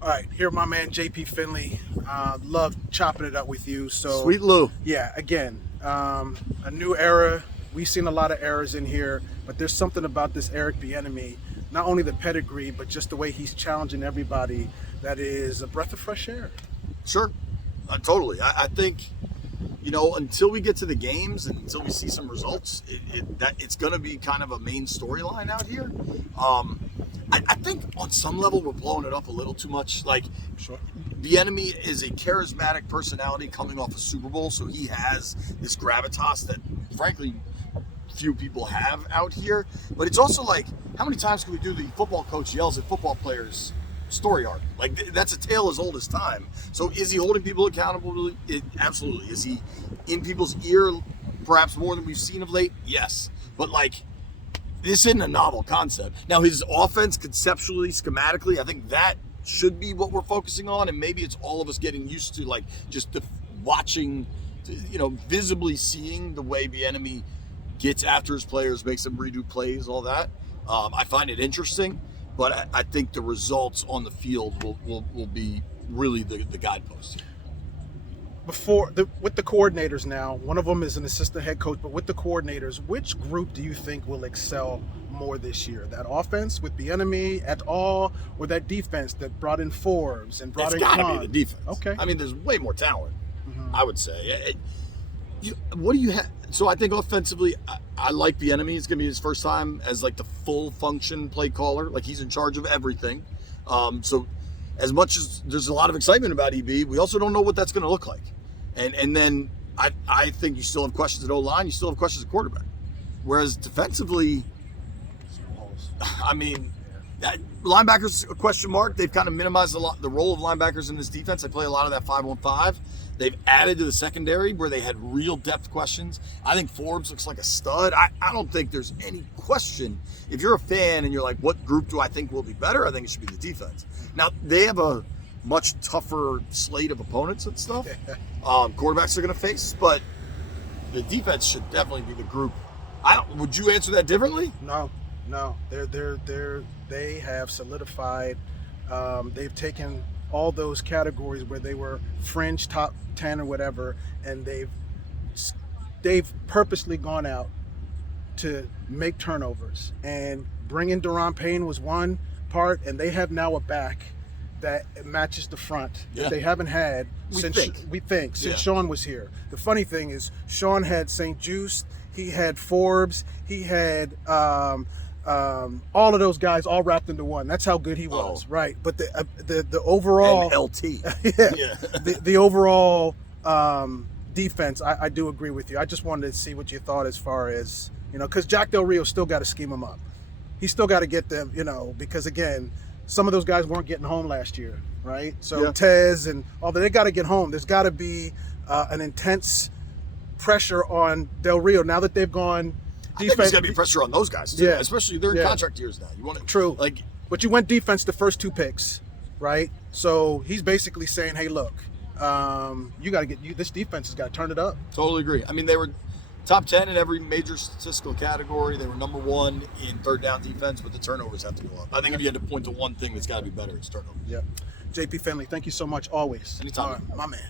All right, here my man JP Finlay. Love chopping it up with you. So Sweet Lou. yeah, again, a new era. We've seen a lot of errors in here, but there's something about this Eric Bieniemy, not only the pedigree, but just the way he's challenging everybody. That is a breath of fresh air. Sure, totally. I think, until we get to the games and until we see some results, it's going to be kind of a main storyline out here. I think on some level we're blowing it up a little too much. Like, Sure. Bieniemy is a charismatic personality coming off a Super Bowl, so he has this gravitas that, frankly, few people have out here. But it's also like, how many times can we do the football coach yells at football players story arc? Like, that's a tale as old as time. So is he holding people accountable? Absolutely. Is he in people's ear perhaps more than we've seen of late? Yes. But like, this isn't a novel concept. Now, his offense conceptually, schematically, I think that should be what we're focusing on, and maybe it's all of us getting used to like just watching, visibly seeing the way Bieniemy gets after his players, makes them redo plays, all that. I find it interesting, but I think the results on the field will be really the guidepost. With the coordinators now, one of them is an assistant head coach, but with the coordinators, which group do you think will excel more this year? That offense with Bieniemy at all, or that defense that brought in Forbes and brought in It's got to Khan? be the defense. Okay. I mean, there's way more talent, I would say. What do you have? So I think offensively, I like Bieniemy. It's going to be his first time as like the full function play caller. Like, he's in charge of everything. So as much as there's a lot of excitement about EB, we also don't know what that's going to look like. And then I think you still have questions at O-line. You still have questions at quarterback. Whereas defensively, I mean, linebackers a question mark. They've kind of minimized the role of linebackers in this defense. They play a lot of that 5-on-5. They've added to the secondary where they had real depth questions. I think Forbes looks like a stud. I don't think there's any question. If you're a fan and you're like, what group do I think will be better? I think it should be the defense. Now, they have a much tougher slate of opponents and stuff. Quarterbacks are going to face, but the defense should definitely be the group. Would you answer that differently? No. They have solidified. They've taken all those categories where they were fringe top 10 or whatever, and they've purposely gone out to make turnovers. And bringing Daron Payne was one part, and they have now a back that matches the front that they haven't had since Sean was here. The funny thing is, Sean had St. Juice, he had Forbes, he had all of those guys all wrapped into one. That's how good he was, right? But the overall and LT, the overall defense, I do agree with you. I just wanted to see what you thought as far as because Jack Del Rio still got to scheme them up. He still got to get them, because again, some of those guys weren't getting home last year, right? So Tez and all that, they got to get home. There's got to be an intense pressure on Del Rio now that they've gone defense. I think there's got to be pressure on those guys too, especially they're in contract years now. You want to true, but you went defense the first 2 picks, right? So he's basically saying, hey, look, you got to this defense has got to turn it up. Totally agree. I mean, they were top 10 in every major statistical category. They were number 1 in third down defense, but the turnovers have to go up. I think if you had to point to one thing that's got to be better, it's turnovers. Yeah. JP Finlay, thank you so much always. Anytime. My man.